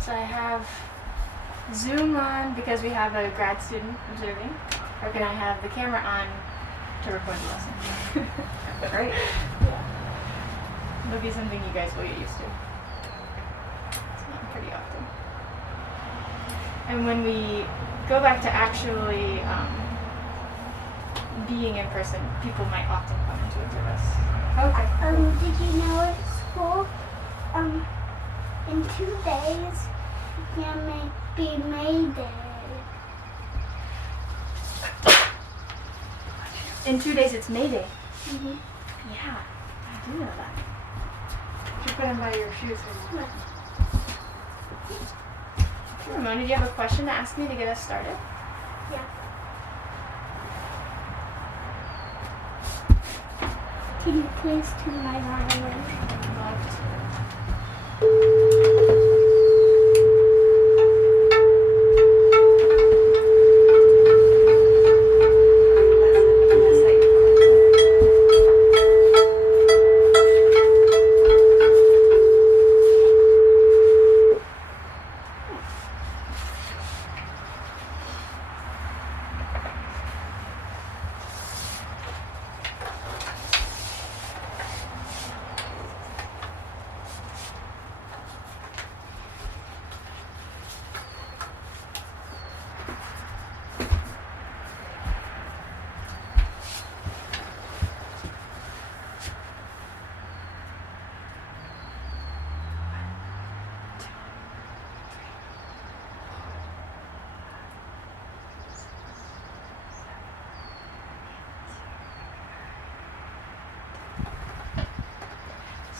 So I have Zoom on because we have a grad student observing, or can I have the camera on to record the lesson? Great. Yeah. It'll be something you guys will get used to. It's not pretty often. And when we go back to actually being in person, people might often come in to observe us. Okay. Did you know at school, in 2 days, it's gonna be May Day. In 2 days, it's May Day. Mm-hmm. Yeah, I do know that. You put them by your shoes. Ramona, did you have a question to ask me to get us started? Yeah. Can you please tune my violin?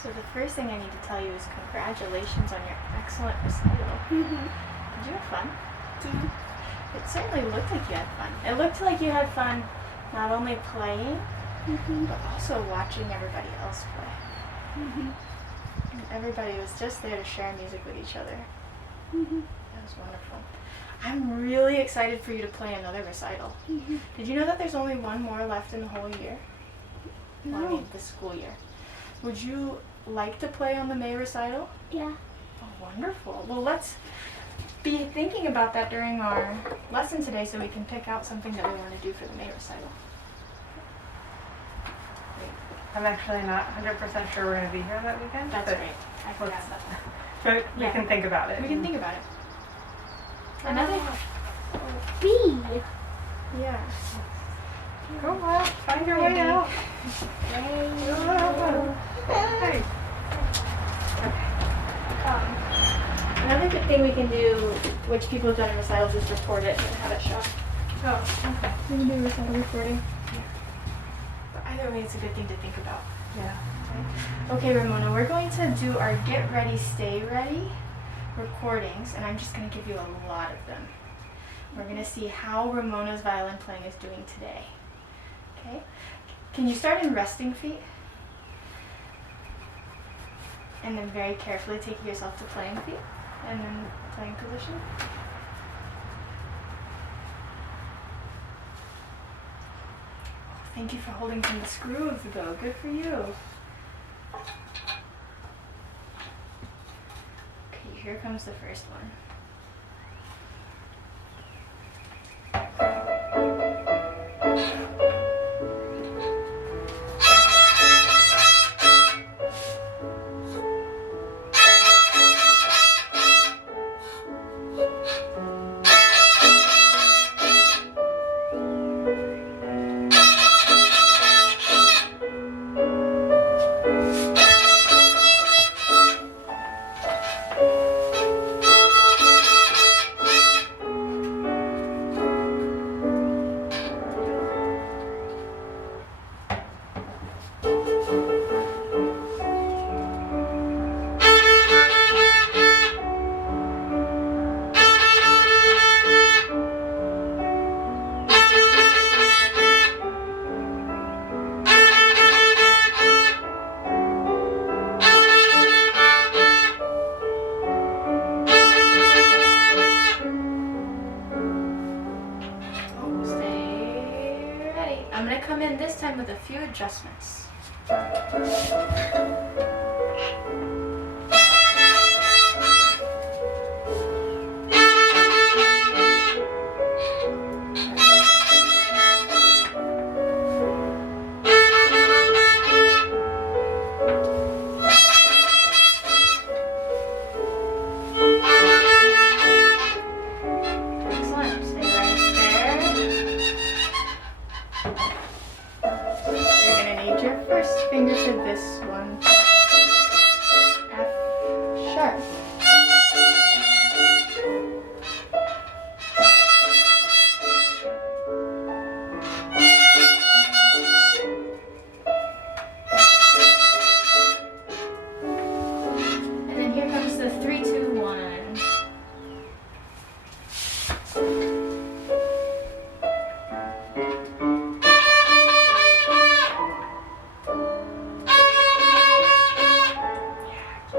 So the first thing I need to tell you is congratulations on your excellent recital. Mm-hmm. Did you have fun? Yeah. It certainly looked like you had fun. It looked like you had fun not only playing, Mm-hmm. but also watching everybody else play. Mm-hmm. And everybody was just there to share music with each other. Mm-hmm. That was wonderful. I'm really excited for you to play another recital. Mm-hmm. Did you know that there's only one more left in the whole year? Well, I No. mean, this school year. Would you like to play on the May recital? Yeah. Oh, wonderful. Well, let's be thinking about that during our lesson today so we can pick out something that we want to do for the May recital. I'm actually not 100% sure we're going to be here that weekend. That's but right. I forgot about that. But we Yeah. can think about it. We can think about it. Another? B. Yeah. Go out. Find your way out. Hey. Another good thing we can do, which people have done in recitals, is record it and have it show. Oh, okay. We can do recital recording. But either way, it's a good thing to think about. Yeah. Okay, Ramona, we're going to do our Get Ready, Stay Ready recordings, and I'm just going to give you a lot of them. We're going to see how Ramona's violin playing is doing today. Okay? Can you start in resting feet? And then very carefully take yourself to playing feet, and then playing position. Thank you for holding from the screws, though. Good for you. Okay, here comes the first one. I'm going to come in this time with a few adjustments.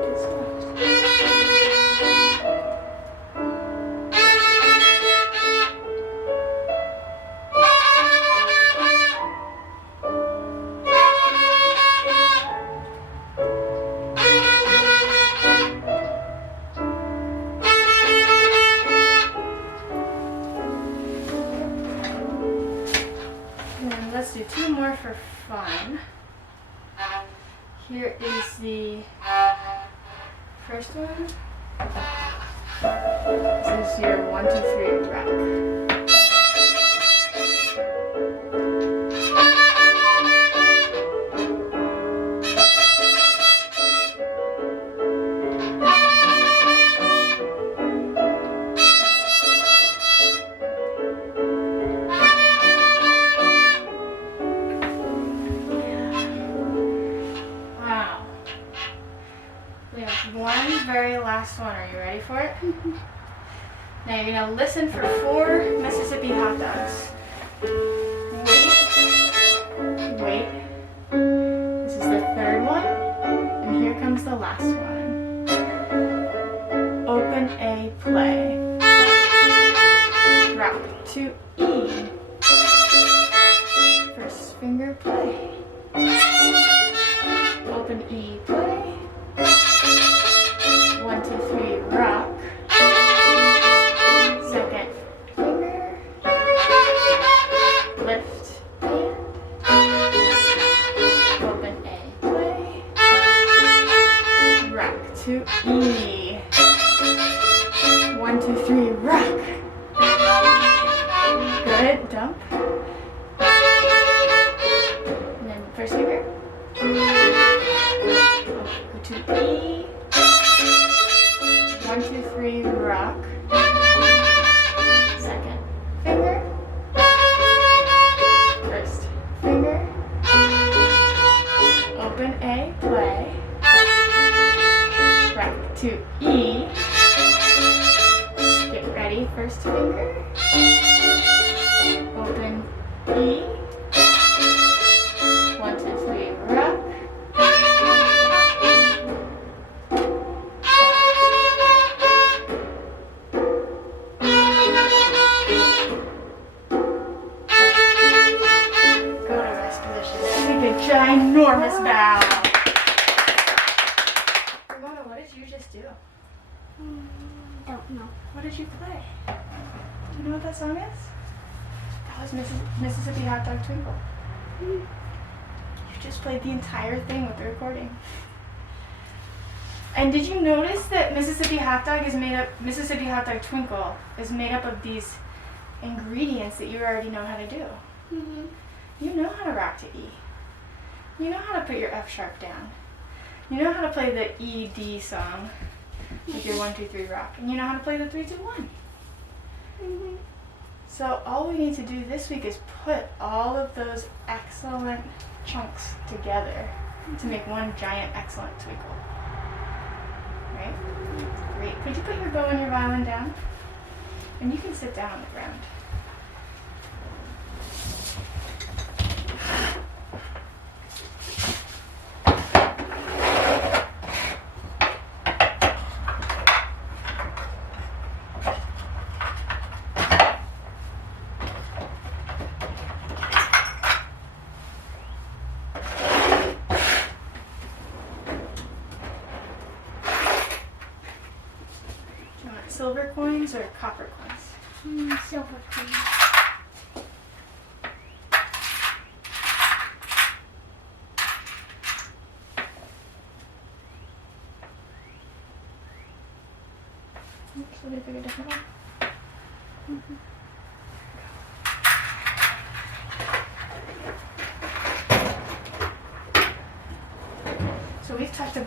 Good stuff. And let's do two more for fun. Here is the first one. This is your 1, 2, 3 rock. Wow. We have one very last one. Are you ready for it? Now you're going to listen for 4 Mississippi hot dogs. Wait. Wait. This is the third one. And here comes the last one. Open A, play. Rock to E. First finger, play. Open E, play. 1, 2, 3, rock. Second finger. Lift and open A, play. Rock to E. 1, 2, 3, rock. Good, dump. And then first finger. Go to E. 1, 2, 3, rock. Second finger. First finger. Open A, play. Rock to E. Get ready, first finger. Open E. 1, 2, 3, rock. Ginormous bow. Ramona, what did you just do? Don't know. What did you play? Do you know what that song is? That was Mississippi Hot Dog Twinkle. You just played the entire thing with the recording. And did you notice that Mississippi Hot Dog Twinkle is made up of these ingredients that you already know how to do? Mm-hmm. You know how to rock to E. You know how to put your F sharp down. You know how to play the E, D song with your 1, 2, 3 rock. And you know how to play the 3, 2, 1. Mm-hmm. So all we need to do this week is put all of those excellent chunks together to make one giant excellent twinkle. Right? Great. Could you put your bow and your violin down? And you can sit down on the ground. Silver coins or copper coins? Silver coin. Oops, let me pick a different one. So we talked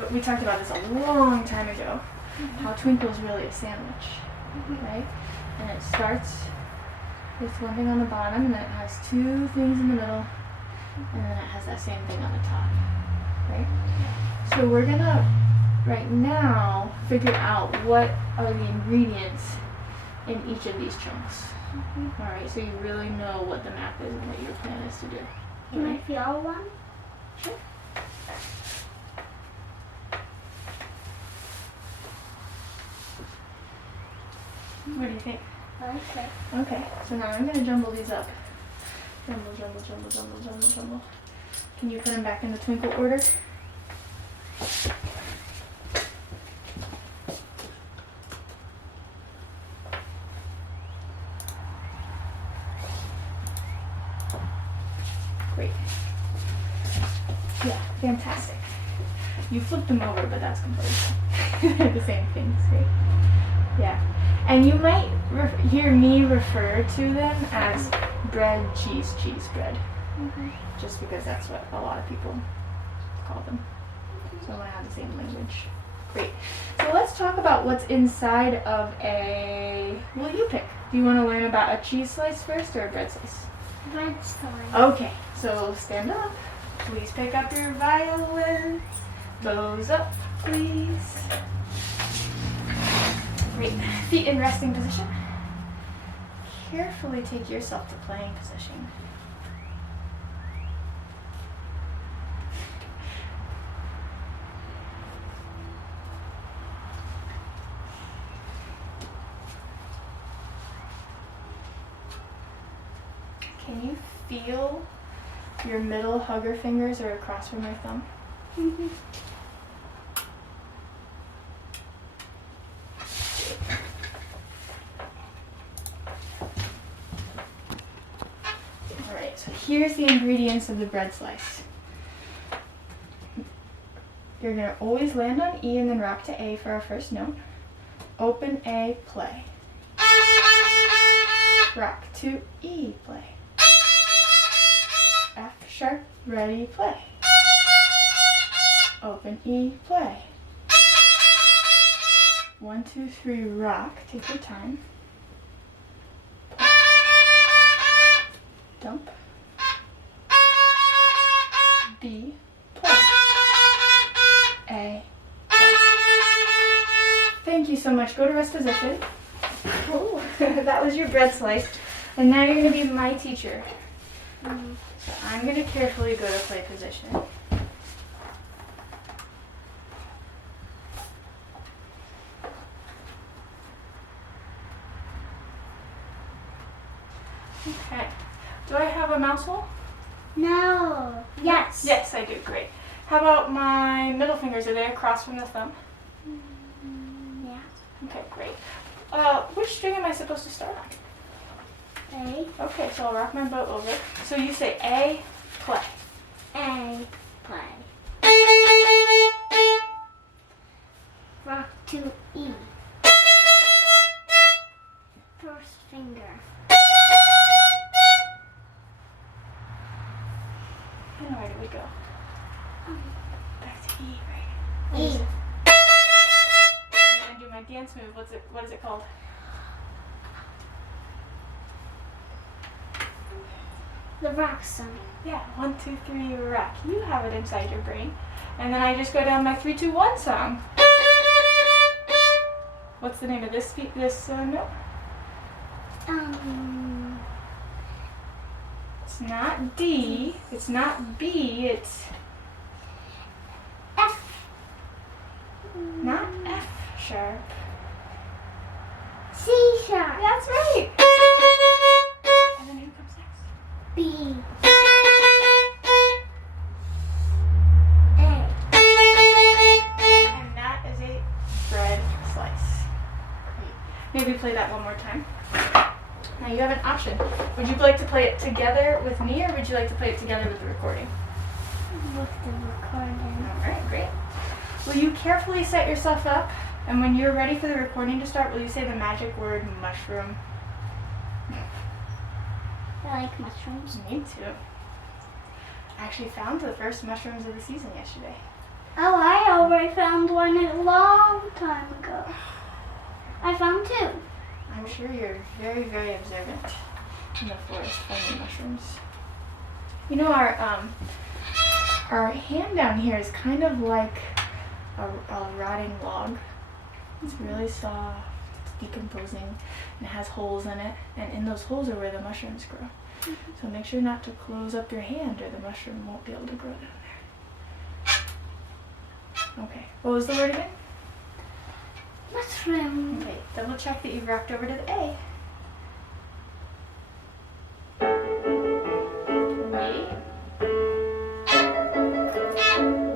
about this a long time ago. How Twinkle is really a sandwich, right? And it starts with one thing on the bottom, and then it has 2 things in the middle, and then it has that same thing on the top, right? So we're gonna, right now, figure out what are the ingredients in each of these chunks. All right, so you really know what the math is and what your plan is to do. Can I feel one? Sure. What do you think? Okay. Okay, so now I'm gonna jumble these up. Jumble, jumble, jumble, jumble, jumble, jumble. Can you put them back in the twinkle order? Great. Yeah, fantastic. You flipped them over, but that's completely they're the same things, right? Yeah. And you might hear me refer to them as bread, cheese, cheese, bread. Just because that's what a lot of people call them. So I have the same language. Great. So let's talk about what's inside of a... Well, you pick. Do you want to learn about a cheese slice first or a bread slice? Bread slice. Okay, so stand up. Please pick up your violin. Toes up, please. Great. Feet in resting position. Carefully take yourself to playing position. Can you feel your middle hugger fingers are across from your thumb? Mm-hmm. Alright, so here's the ingredients of the bread slice. You're going to always land on E and then rock to A for our first note. Open A, play. Rock to E, play. F sharp, ready, play. Open E, play. 1, 2, 3, rock. Take your time. Dump. B, play. A, play. Thank you so much. Go to rest position. Oh, that was your bread slice. And now you're going to be my teacher. So I'm going to carefully go to play position. Okay. Do I have a mouse hole? No. Yes. Yes, I do. Great. How about my middle fingers? Are they across from the thumb? Yeah. Okay, great. Which string am I supposed to start on? A. Okay, so I'll rock my bow over. So you say A, play. A. Play. Rock to E. First finger. And where do we go? Back to E, right? E. I'm gonna do my dance move. What is it called? The rock song. Yeah, 1, 2, 3, rock. You have it inside your brain. And then I just go down my 3, 2, 1 song. What's the name of this note? It's not D. It's not B. It's F. not F sharp. C sharp. That's right. And then who comes next? B. A. And that is a bread slice. Great. Maybe play that one more time. Now you have an option. Would you like to play it together with me, or would you like to play it together with the recording? With the recording. All right, great. Will you carefully set yourself up, and when you're ready for the recording to start, will you say the magic word mushroom? I like mushrooms. Me too. I actually found the first mushrooms of the season yesterday. Oh, I already found one a long time ago. I found 2. I'm sure you're very, very observant in the forest finding mushrooms. You know, our hand down here is kind of like a rotting log. It's really soft, it's decomposing, and it has holes in it, and in those holes are where the mushrooms grow. So make sure not to close up your hand or the mushroom won't be able to grow down there. Okay, what was the word again? Mushroom. Okay, Double check that you've rocked over to the A. Wait.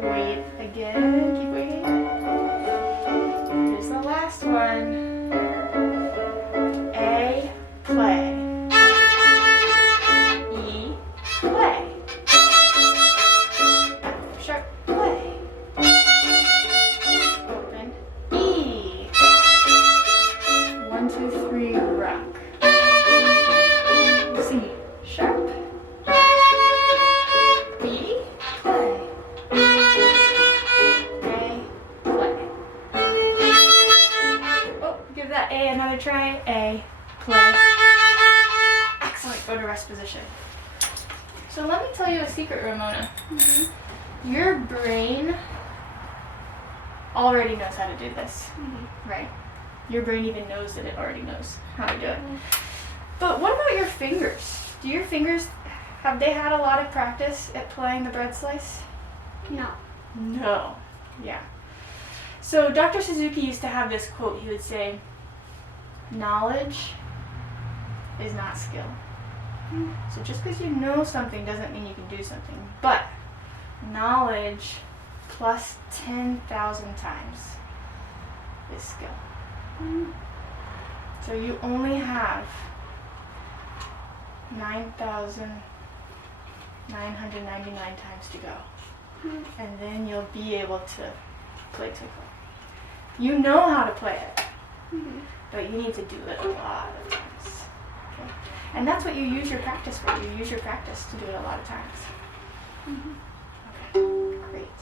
Wait again. Keep waiting. Here's the last one. A, play. E, play. Sharp, play. Open. E. 1, 2, 3, rock. C, sharp. B, play. A, play. Oh, give that A another try. A, play. Excellent. Go to rest position. So let me tell you a secret, Ramona. Your brain already knows how to do this, right? Your brain even knows that it already knows how to do it. But what about your fingers? Do your fingers, have they had a lot of practice at playing the bread slice? No. No. Yeah. So Dr. Suzuki used to have this quote. He would say, knowledge is not skill. So just because you know something doesn't mean you can do something. But knowledge plus 10,000 times is skill. So you only have 9,999 times to go. And then you'll be able to play Twinkle. You know how to play it, but you need to do it a lot of times. Okay? And that's what you use your practice for. You use your practice to do it a lot of times. Okay, great.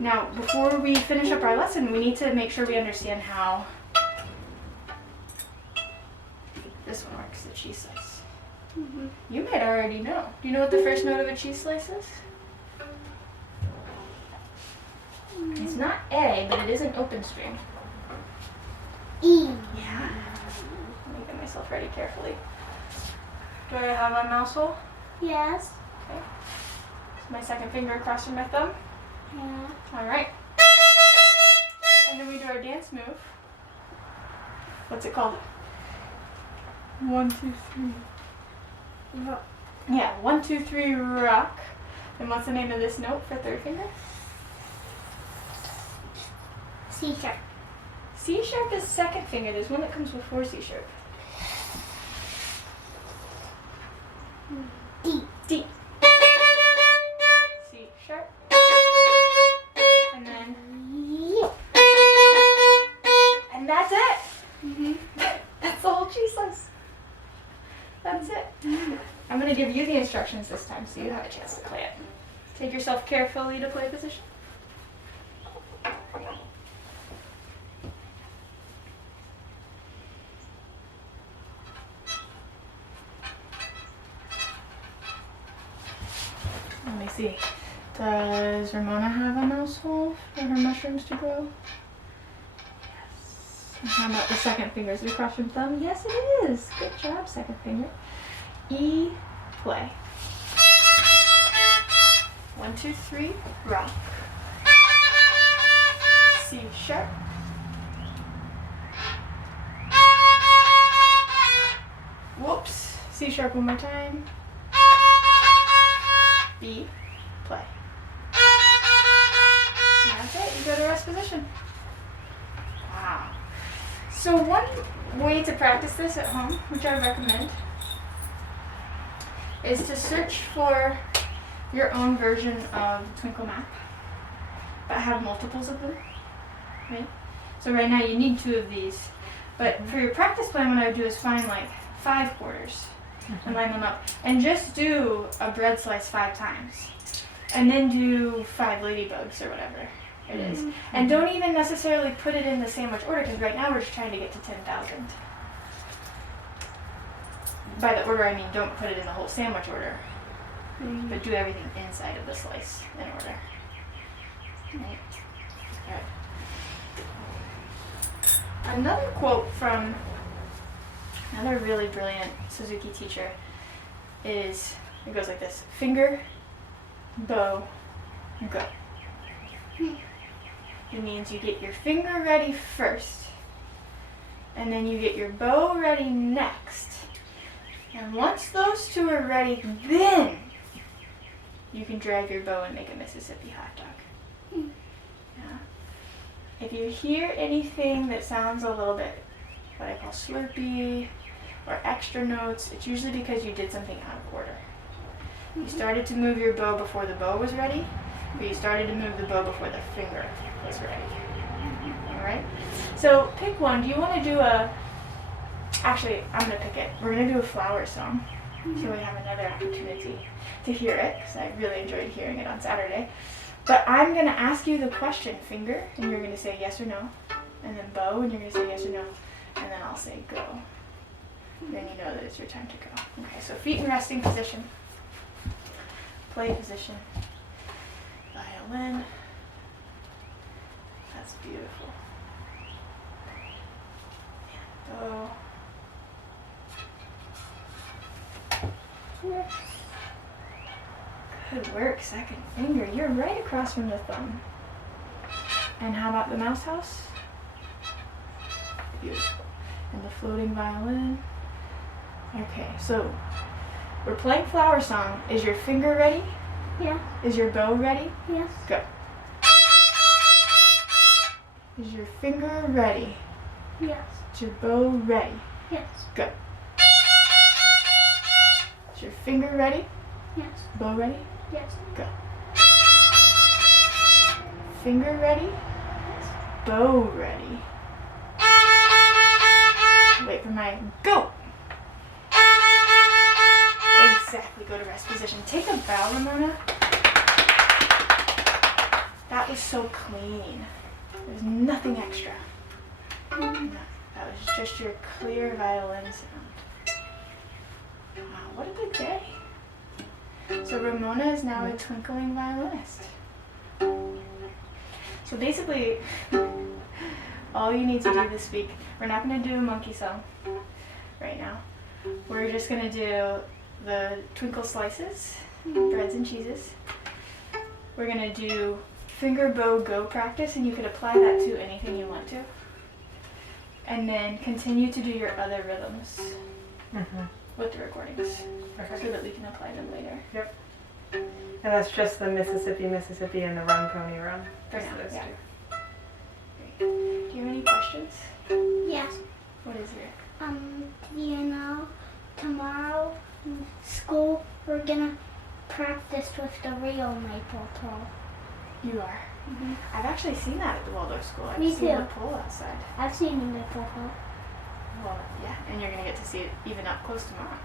Now, before we finish up our lesson, we need to make sure we understand how this one works, the cheese slice. You might already know. Do you know what the first note of a cheese slice is? It's not A, but it is an open string. E. Yeah. Let me get myself ready carefully. Do I have my mouse hole? Yes. Okay. Is my second finger across from my thumb? Yeah. Alright. And then we do our dance move. What's it called? 1, 2, 3. Rock. Yeah, 1, 2, 3, rock. And what's the name of this note for third finger? C sharp. C sharp is second finger. There's one that comes before C sharp. D. D. C sharp. And then, Yeah. and that's it. That's the whole cheese slice. That's it. I'm going to give you the instructions this time so you have a chance to play it. Take yourself carefully to play position. Let me see. Does Ramona have a mouse hole for her mushrooms to grow? Yes. And how about the second finger? Is it across from thumb? Yes, it is. Good job, second finger. E, play. 1, 2, 3, rock. C sharp. Whoops. C sharp one more time. B, play. And that's it. You go to rest position. Wow. So one way to practice this at home, which I recommend, is to search for your own version of Twinkle map, but have multiples of them. Right? So right now you need 2 of these, but for your practice plan, what I would do is find like 5 quarters and line them up, and just do a bread slice 5 times, and then do 5 ladybugs or whatever it is. And don't even necessarily put it in the sandwich order, because right now we're just trying to get to 10,000. By the order I mean don't put it in the whole sandwich order, but do everything inside of the slice in order. Right. Alright. Another quote from another really brilliant Suzuki teacher is, it goes like this: finger, bow, go. It means you get your finger ready first, And then you get your bow ready next. And once those two are ready, then you can drag your bow and make a Mississippi hot dog. Yeah. If you hear anything that sounds a little bit what I call slurpy or extra notes, it's usually because you did something out of order. You started to move your bow before the bow was ready, or you started to move the bow before the finger was ready. Alright? So pick one. Do you want to do a... Actually, I'm going to pick it. We're going to do a flower song. So we have another opportunity to hear it, because I really enjoyed hearing it on Saturday. But I'm going to ask you the question, finger, and you're going to say yes or no. And then bow, and you're going to say yes or no. And then I'll say go. Then you know that it's your time to go. Okay, so feet in resting position. Play position. Violin. That's beautiful. And bow. Yes. Good work, second finger. You're right across from the thumb. And how about the mouse house? Beautiful. And the floating violin. Okay, so we're playing flower song. Is your finger ready? Yeah. Is your bow ready? Yes. Go. Is your finger ready? Yes. Is your bow ready? Yes. Go. Is your finger ready? Yes. Bow ready? Yes. Go. Finger ready? Bow ready? Wait for my go! Exactly, go to rest position. Take a bow, Ramona. That was so clean. There's nothing extra. No, that was just your clear violin sound. Wow, what a good day. So Ramona is now a twinkling violinist. So basically, all you need to do this week, we're not going to do a monkey song right now. We're just going to do the twinkle slices, breads and cheeses. We're going to do finger bow go practice, and you could apply that to anything you want to. And then continue to do your other rhythms with the recordings so that we can apply them later. Yep. And that's just the Mississippi, Mississippi, and the Run Pony Run. For Just now, those yeah. two. Do you have any questions? Yes. What is it? Do you know, tomorrow in school we're gonna practice with the real maple pole. You are. Mm-hmm. I've actually seen that at the Waldorf school. I've Me seen too. the pole outside. I've seen the maple pole. Well, yeah, and you're going to get to see it even up close tomorrow.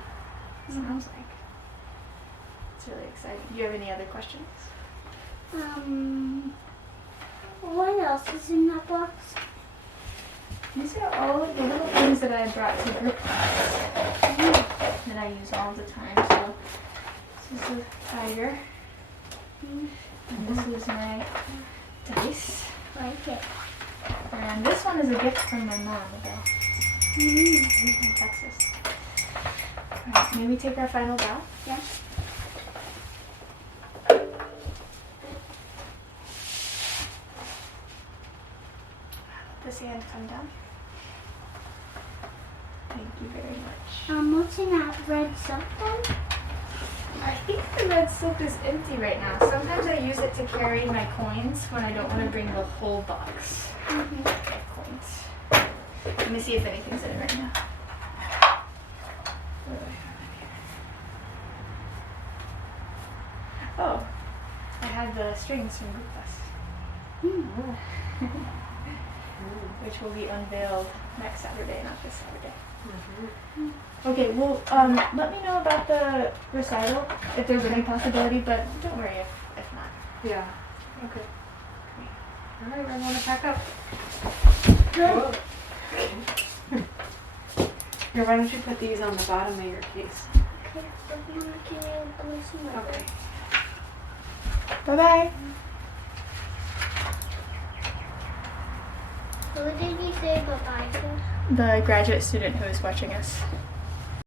Sounds like. It's really exciting. Do you have any other questions? What else is in that box? These are all of the little things that I brought to group class that I use all the time. So this is a tiger, and this is my dice, Like it. and this one is a gift from my mom, Adele, in Texas. All right, may we take our final bow? Yeah. Let this hand come down. Thank you very much. What's in that red soap then? I think the red silk is empty right now. Sometimes I use it to carry my coins when I don't want to bring the whole box of coins. Let me see if anything's in it right now. What do I have in here? Oh, I have the strings from group class, which will be unveiled next Saturday, not this Saturday. Okay, well, let me know about the recital, if there's any possibility, but don't worry if not. Yeah. Okay. All right, Ramona, pack up. Good. Here, why don't you put these on the bottom of your case? Okay, so can you glue some rubber? Okay. Bye-bye. Who did you say bye-bye to? The graduate student who is watching us.